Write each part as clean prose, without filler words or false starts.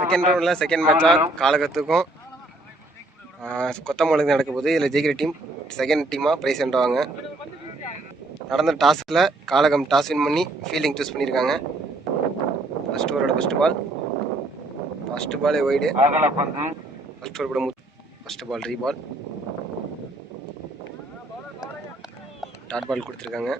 Second ரவுண்டில் second மேட்சாக காலகத்துக்கும் கொத்தமங்கலுக்கு நடக்க போகுது. இதில் ஜெயிக்கிற டீம் செகண்ட் டீமாக ப்ரைஸ் என்றாங்க. நடந்த டாஸில் காலகம் டாஸ் வின் பண்ணி ஃபீல்டிங் சூஸ் பண்ணியிருக்காங்க. ஃபஸ்ட் ஓவரோட first ball wide, first over கூட ஃபஸ்ட்டு பால் ரீபால், டாட் பால் கொடுத்துருக்காங்க.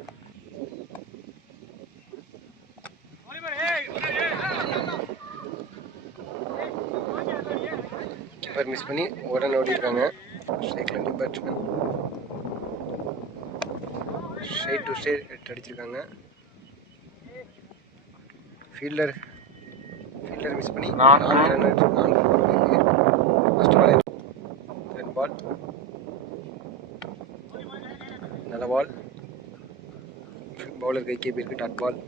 கீப்பர் மிஸ் பண்ணி உடனே ஓடிருக்காங்க. ஸ்ட்ரைக்கில் new batsman straight to straight அடிச்சிருக்காங்க. ஃபீல்டர் மிஸ் பண்ணி 4 run first ball red ball, நல்ல பால், பவுலர் கை கேபி இருக்கு, டாட் பால்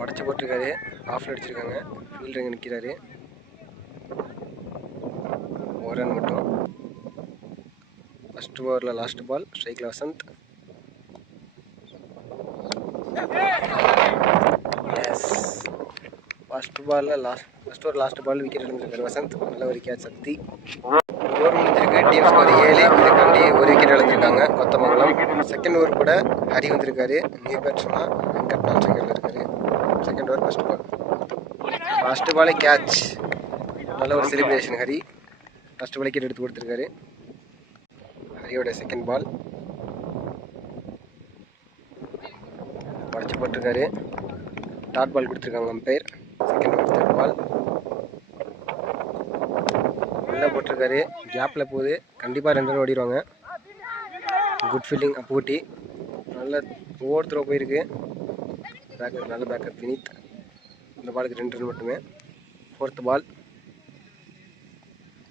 உடச்சி போட்டிருக்காரு, ஆஃப்ல அடிச்சிருக்காங்க. ஃபீல்டர் இங்கே நிற்கிறாரு, ஒரு ரன் மட்டும். ஃபர்ஸ்ட் ஓவரில் லாஸ்ட் பால், ஸ்ட்ரைக்கில் Vasanth. Yes, first over last ball wicket எடுத்துருக்காரு வசந்த். நல்ல ஒரு கேட்ச். சக்தி ஓவர் முடிஞ்சிருக்கு. Team score 7. இதுக்காண்டி ஒரு விக்கெட் இழந்திருக்காங்க கொத்தமங்கலம். செகண்ட் ஓவர் கூட ஹரி வந்திருக்காரு, நியூ பேட்ஸ்மேன் வெங்கட் நான்சங்கரில் இருக்காரு. செகண்ட் ஓவர் ஃபர்ஸ்ட் பாலே கேட்ச். நல்ல ஒரு celebration Hari. First ball wicket எடுத்து கொடுத்துருக்காரு. ஹரியோட செகண்ட் பால் உடச்சி போட்டிருக்காரு, டாட் பால் கொடுத்துருக்காங்க umpire. Second over third ball நல்லா போட்டிருக்காரு, கேப்பில் போகுது, கண்டிப்பாக 2 ரன் ஓடிடுவாங்க. குட் ஃபீல்டிங் அப்பூட்டி, நல்ல ஓவர் த்ரோ போயிருக்கு. நல்ல பேக்கப் வினித். இந்த பாலுக்கு 2 ரன் மட்டுமே. ஃபோர்த் பால்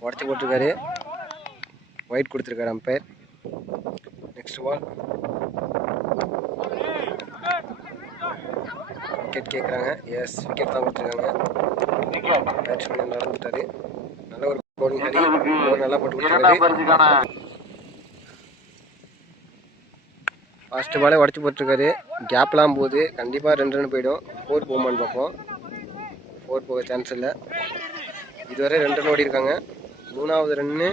உடச்சி போட்டிருக்காரு, ஒயிட் கொடுத்துருக்காரு அம்பையர். நெக்ஸ்ட் பால் விக்கெட் கேட்குறாங்க. எஸ், விக்கெட் தான் கொடுத்துருக்காங்க. பேட்ஸ்மேன் நடந்துட்டாரு. நல்ல ஒரு பவுலிங் ஹரி, நல்லா போட்டு கொடுத்துருக்காரு. ஃபர்ஸ்ட் பாலே உடச்சி போட்டிருக்காரு, கேப்லாம் போகுது, கண்டிப்பாக 2 ரன் போயிடும். 4 போகுமான்னு பார்ப்போம். 4 போக சான்ஸ் இல்லை. இதுவரை 2 ரன் ஓடி இருக்காங்க. 3வது ரன்னு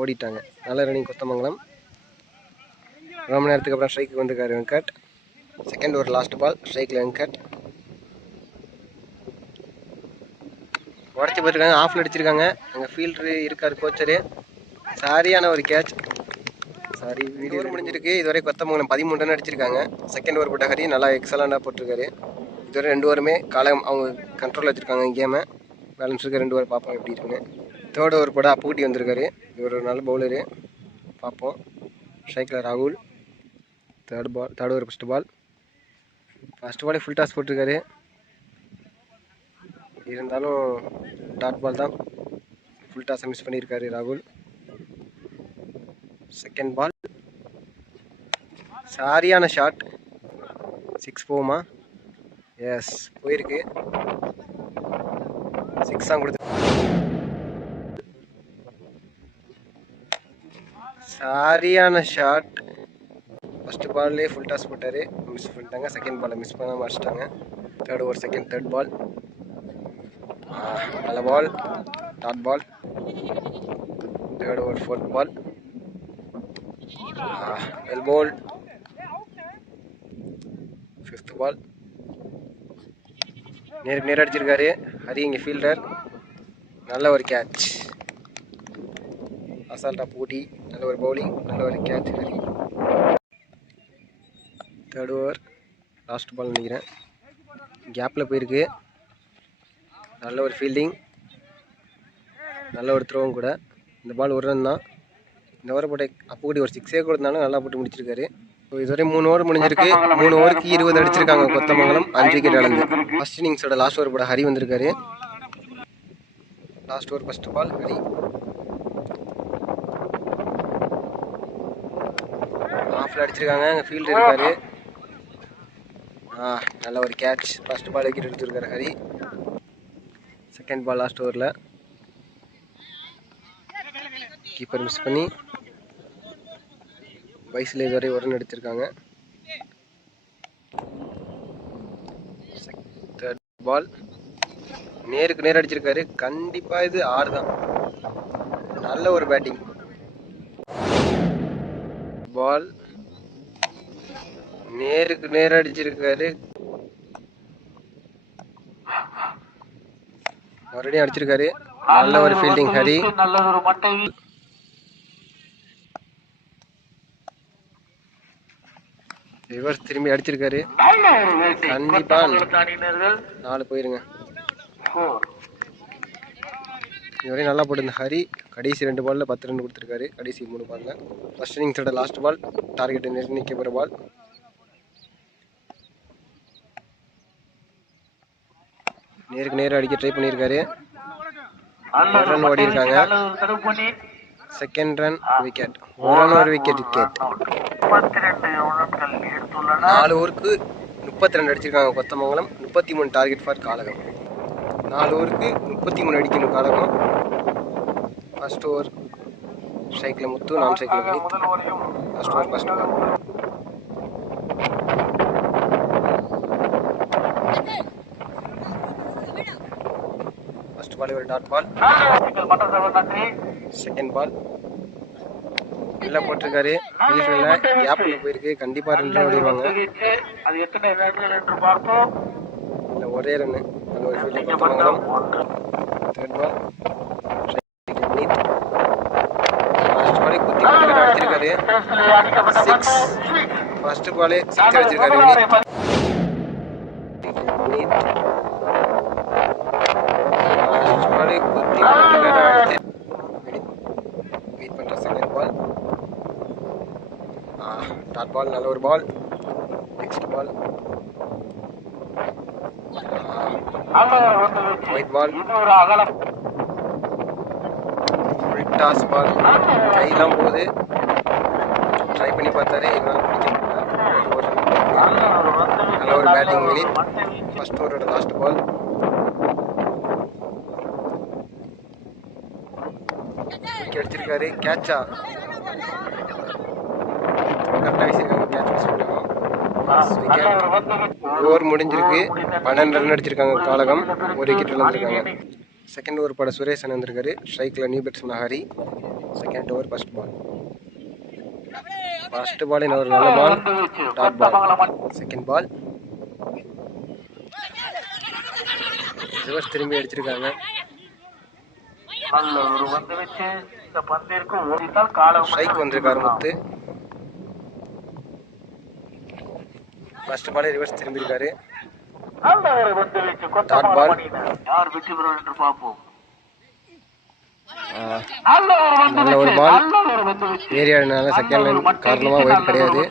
ஓடிட்டாங்க. நல்ல ரன்னிங் கொத்தமங்கலம். ரொம்ப நேரத்துக்கு அப்புறம் ஸ்ட்ரைக்கு வந்திருக்காரு Venkat. Second over last ball, ஸ்ட்ரைக்கில் வெங்கட். உடச்சி போயிருக்காங்க, ஆஃப்ல அடிச்சிருக்காங்க. எங்கள் ஃபீல்டரு இருக்கார் கோச்சரு. சரியான ஒரு கேட்ச். சாரி, வீடியோ முடிஞ்சிருக்கு. இதுவரை கொத்தமங்கலம் 13 ரன் அடிச்சிருக்காங்க. செகண்ட் ஓவர் போட்ட ஹரி நல்லா எக்ஸலண்டாக போட்டிருக்காரு. இதுவரை 2 ஓவருமே காலம் அவங்க கண்ட்ரோலில் வச்சுருக்காங்க கேமை. பேலன்ஸ் இருக்க 2 ஓவர் பார்ப்போம் எப்படி இருக்குன்னு. தேர்ட் ஓவர் போட அப்பூட்டி வந்திருக்காரு. இவர் ஒரு நல்ல பவுலரு, பார்ப்போம். ஸ்ட்ரைக்கில் ராகுல். தேர்ட் ஓவர் ஃபர்ஸ்ட் பாலே ஃபுல் டாஸ் போட்டிருக்காரு. இருந்தாலும் டாட் பால் தான், ஃபுல் டாஸை மிஸ் பண்ணியிருக்காரு ராகுல். செகண்ட் பால் சரியான ஷாட், 6 போகுமா? எஸ், போயிருக்கு. 6 தான் கொடுத்து சரியான ஷாட். ஃபர்ஸ்ட் பால்லே ஃபுல் டாஸ் போட்டார், மிஸ் பண்ணிட்டாங்க. செகண்ட் பாலை மிஸ் பண்ண மாறிச்சிட்டாங்க. தேர்ட் ஓவர் தேர்ட் பால், நல்ல ball, dot ball. Third over fourth ball, well bowled. Fifth ball நேர் அடிச்சிருக்காரு ஹரி. இங்கே ஃபீல்டர் நல்ல ஒரு கேட்ச், அசால்ட்டாக பூட்டி, நல்ல ஒரு பவுலிங், நல்ல ஒரு catch Hari. Third over last ball நினைக்கிறேன், கேப்பில் போயிருக்கு. நல்ல ஒரு ஃபீல்டிங், நல்ல ஒரு த்ரோவும் கூட. இந்த பால் ஒரு ரன் தான். இந்த ஓவர் போட்ட அப்பூட்டி ஒரு 6 கொடுத்தாலும் நல்லா போட்டு முடிச்சிருக்காரு. ஸோ இதுவரை 3 ஓவர் முடிஞ்சிருக்கு. 3 ஓவருக்கு 20 அடிச்சிருக்காங்க கொத்தமங்கலம். 5 விக்கெட் இழந்து. ஃபர்ஸ்ட் இன்னிங்ஸோட லாஸ்ட் ஓவர் போட ஹரி வந்திருக்காரு. Last over first ball Hari. ஆஃப்ல அடிச்சிருக்காங்க, அங்கே ஃபீல்டு இருக்காரு. நல்ல ஒரு கேட்ச். ஃபர்ஸ்ட் பால் விக்கெட் எடுத்துருக்காரு ஹரி. செகண்ட் பால் லாஸ்ட் ஓவரில் கீப்பர் மிஸ் பண்ணி வயசில் இதுவரை ஒரு ரன் எடுத்திருக்காங்க. தேர்ட் பால் நேருக்கு நேர் அடிச்சிருக்காரு. கண்டிப்பா இது 6 தான். நல்ல ஒரு பேட்டிங். பால் நேருக்கு நேர் அடிச்சிருக்காரு. மறுபடியும் அடிச்சிருக்காரு. நல்ல ஒரு ஃபீல்டிங் ஹரி. ரிவர்ஸ் திரும்பி அடிச்சிருக்காரு. கண்டிப்பா 4 போயிருங்க. இதுவரையும் நல்லா போட்டு ஹரி. கடைசி 2 பால்ல 10 ரன் கொடுத்துருக்காரு. கடைசி 3 பால்ல. ஃபர்ஸ்ட் இன்னிங்ஸோட லாஸ்ட் பால். டார்கெட் நிர்ணயிக்க போகிற பால். நேருக்கு நேரம் அடிக்க ட்ரை பண்ணியிருக்காரு. 1 ரன் ஓடி இருக்காங்க. Second run wicket. 1 ரன் ஒரு விக்கெட். 4 ஓவருக்கு 32 அடிச்சிருக்காங்க கொத்தமங்கலம். 33 target for காலகம். 4 ஓவருக்கு 33 அடிக்கணும் காலகம். ஃபர்ஸ்ட் ஓவர் ஸ்ட்ரைக்கில் முத்து, நான் ஸ்ட்ரைக்கில் Vinith. First over first ball. First ball ஒரு டாட் பால். செகண்ட் பால் உள்ள போட்டிருக்காரு. கேப்ல போயிருக்கு. கண்டிப்பா 2 ரன் ஓடிடுவாங்க. இல்ல ஒரே ரன். நல்ல ஒரு fielding Kothamangalam. Third ball first பாலே குத்தி குத்தி அடிச்சிருக்காரு. 6. ஃபர்ஸ்ட் பாலே 6 அடிச்சிருக்காரு வினித். ஃபர்ஸ்ட் பாலே குத்தி குத்தி வெயிட் பண்ற. Second ball dot ball. நல்ல ஒரு ball. Next ball wide ball. Full toss ball. கையெல்லாம் போகுது. ட்ரை பண்ணி பார்த்தாரு. இருந்தாலும் பிடிக்க முடியல. நல்ல ஒரு பேட்டிங் வினித். ஃபர்ஸ்ட் ஓவரோட லாஸ்ட் பால். அடிச்சிருக்காரு. கேட்சா கரெக்டாக வீசிருக்காங்க. கேட்ச் மிஸ் பண்ணுவோம். ஓவர் முடிஞ்சிருக்கு. 12 ரன் அடிச்சிருக்காங்க காலகம். ஒரு விக்கெட் விழுந்திருக்காங்க. செகண்ட் ஓவர் பட சுரேஷன் வந்திருக்காரு. ஸ்ட்ரைக்கில் new batsman Hari. Second over first ball. First ball இன்னொரு நல்ல ball. Dot ball. Second ball reverse திரும்பி அடிச்சிருக்காங்க. ஸ்ட்ரைக் வந்திருக்காரு முத்து. ஃபர்ஸ்ட் பாலே ரிவர்ஸ் திரும்பி இருக்காரு. Dot ball. நல்ல ஒரு பால். ஏரியானால செகண்ட் லைன் காரணமா ஒயிட் கிடையாது.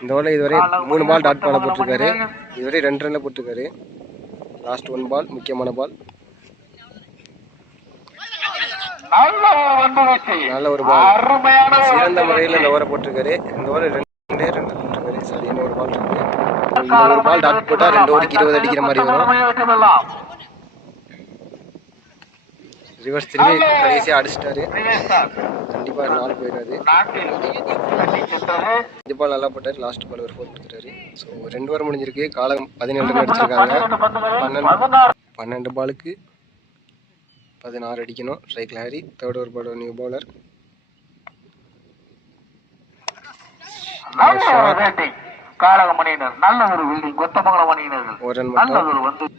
இந்த ஓவரில் இதுவரை 3 பால் டாட் பாலை போட்டிருக்காரு. இதுவரை 2 ரன்ல போட்டிருக்காரு. லாஸ்ட் 1 பால் முக்கியமான பால். நல்ல ஒரு பால். சிறந்த முறையில் இந்த ஓவரை போட்டிருக்காரு. இந்த ஓவர் 2 ரன் போட்டிருக்காரு. சரி, இன்னொரு பால் இருக்கு. இந்த ஒரு பால் டாட் போட்டா 2 ஓவருக்கு 20 அடிக்கிற மாதிரி வரும். ரிவர்ஸ் திரும்பி கடைசியாக அடிச்சிட்டாரு. கண்டிப்பா 4 போயிடாது. இந்த பால் நல்லா போட்டாரு. லாஸ்ட் பால் ஒரு 4 கொடுத்துட்டாரு. ஸோ 2 ஓவர் முடிஞ்சிருக்கு. காலம் 17 ரன் அடிச்சிருக்காங்க. 12 பாலுக்கு 16 அடிக்கணும். ஸ்ட்ரைக்கில் ஹரி. தேர்ட் ஓவர் போட நியூ பவுலர். ஒரு ரன் மட்டும்.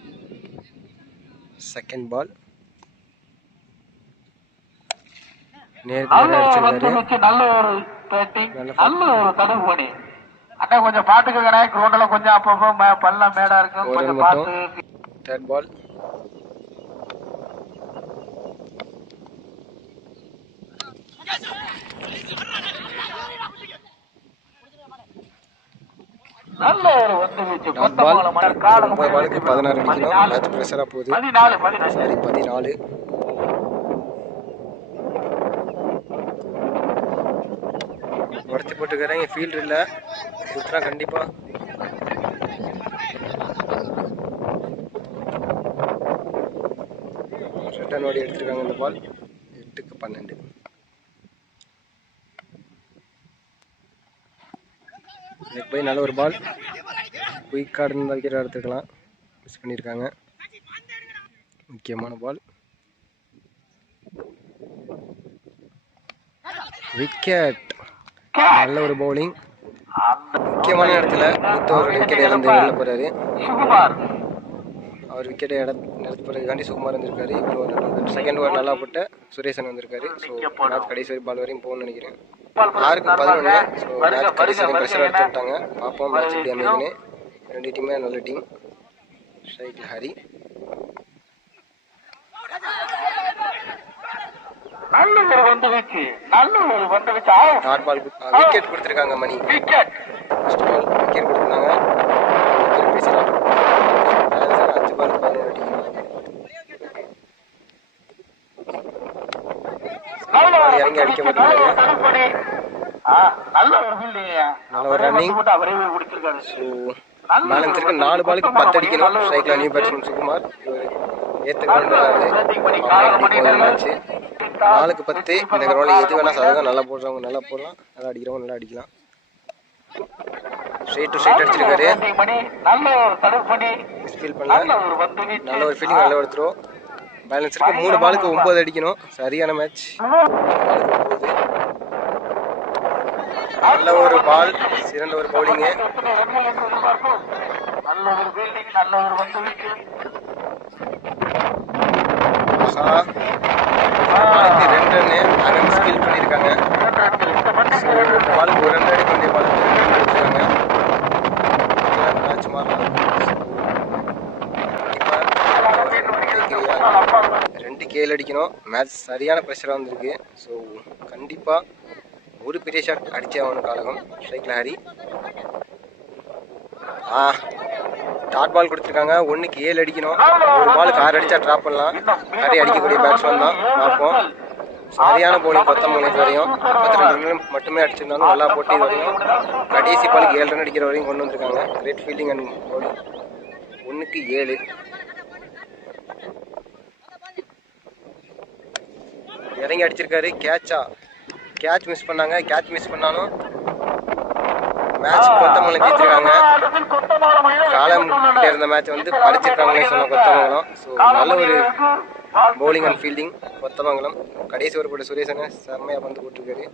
செகண்ட் பால் கொஞ்சம் பாத்துக்கங்க. ரோட்ல கொஞ்சம் அப்பப்போ பள்ளம் மேடா இருக்கு. தேர்ட் பால் நல்ல ஒரு வந்து வீச்சு. 9 பாலுக்கு 16 அடிக்கணும். மேட்ச் பிரஷரா போகுது. 14. உடச்சி போட்டுக்கிறேன். ஃபீல்டு இல்லை. கொடுத்தா கண்டிப்பா ரிட்டர்ன் ஓடி எடுத்திருக்காங்க. இந்த பால் 8க்கு 12. Leg by. நல்ல ஒரு பால். குயிக் கார்டுன்னு வைக்கிற எடுத்துக்கலாம். மிஸ் பண்ணியிருக்காங்க. முக்கியமான பால். விக்கெட். நல்ல ஒரு பவுலிங். முக்கியமான இடத்துல ஒரு விக்கெட் இழந்து வெளில போறாரு. அவர் விக்கெட்டை எடுத்து போறதுக்காண்டி சுகுமார் வந்திருக்காரு. இப்போ செகண்ட் ஓவர் நல்லா போட்டு சுரேசன் வந்திருக்காரு. ஸோ மேட்ச் கடைசி பால் வரையும் போகணும்னு நினைக்கிறேன். 6-11. ஸோ மேட்ச் கடைசி வரையும் ப்ரெஷர் எடுத்து விட்டாங்க. பார்ப்போம் மேட்ச் எப்படி அமைதுன்னு. ரெண்டு டீமே நல்ல டீம். ஸ்ட்ரைக்கில் ஹரி. டாட் பால் விக்கெட் கொடுத்துருக்காங்க. மணி ஃபர்ஸ்ட் பால் விக்கெட் கொடுத்துருந்தாங்க. விக்கெட் பேசலாம். 5 பால் 11 அடிக்கணும். இறங்கி அடிக்க மாட்டாங்க. நல்ல ஒரு ரன்னிங். பேலன்ஸ் இருக்கு. 4 பாலுக்கு 10 அடிக்கணும். ஸ்ட்ரைக்ல நியூ பேட்ஸ்மேன் சுகுமார். ஏற்றுக்கொண்டாரு. மேட்ச் 4க்கு 10. இந்த கிரௌண்ட்ல எது வேணா சாதகம். நல்லா போடுறவங்க நல்லா போடலாம், நல்லா அடிக்கிறவங்க நல்லா அடிக்கலாம். ஸ்ட்ரைட் டு ஸ்ட்ரைட் அடிச்சிருக்காரு. ஃபீல் பண்ணல. நல்ல ஒரு ஃபீலிங், நல்ல ஒரு த்ரோ. பேலன்ஸ் இருக்கு. 3 பாலுக்கு 9 அடிக்கணும். சரியான மேட்ச். நல்ல ஒரு பால், சிறந்த ஒரு பவுலிங். பாலுக்கு 2 ரன்னு அங்கே ஸ்கில் பண்ணியிருக்காங்க. பாலுக்கு 1 ரன் அடிக்க வேண்டிய பாலுக்கு 2 ரன் எடுத்துருக்காங்க. மேட்ச் மாறலாம். 2 கேள் அடிக்கணும். மேட்ச் சரியான ப்ரெஷராக வந்திருக்கு. ஸோ கண்டிப்பாக ஒரு பெரிய ஷாட் அடிச்சே ஆகணும் காலகம். ஸ்ட்ரைக்கில் ஹரி. டாட் பால் கொடுத்துருக்காங்க. 1க்கு 7 அடிக்கணும். ஒரு பாலுக்கு 6 அடிச்சா ட்ராப் பண்ணலாம். ஹரி அடிக்கக்கூடிய பேட்ஸ்மேன் தான். பார்ப்போம். சரியான போலிங். 19 வரையும் 32 ரன் மட்டுமே அடிச்சிருந்தாலும் நல்லா போட்டு இது வரையும் கடைசி பாலுக்கு 7 ரன் அடிக்கிற வரையும் கொண்டு வந்திருக்காங்க. Great fielding and bowling. 1க்கு 7. இறங்கி அடிச்சிருக்காரு. கேட்ச் மிஸ் பண்ணாங்க. கேட்ச் மிஸ் பண்ணாலும் மேட்ச் கொத்தமங்கலம் ஜெயிச்சிருக்காங்க. காலம் கிட்ட இருந்த மேட்ச் வந்து படிச்சிருக்காங்களே சொன்ன கொத்தமங்கலம். ஸோ நல்ல ஒரு பவுலிங் அண்ட் ஃபீல்டிங் கொத்தமங்கலம். கடைசி ஒரு போட்ட சுரேசனை செம்மையாக பந்து போட்டிருக்காரு.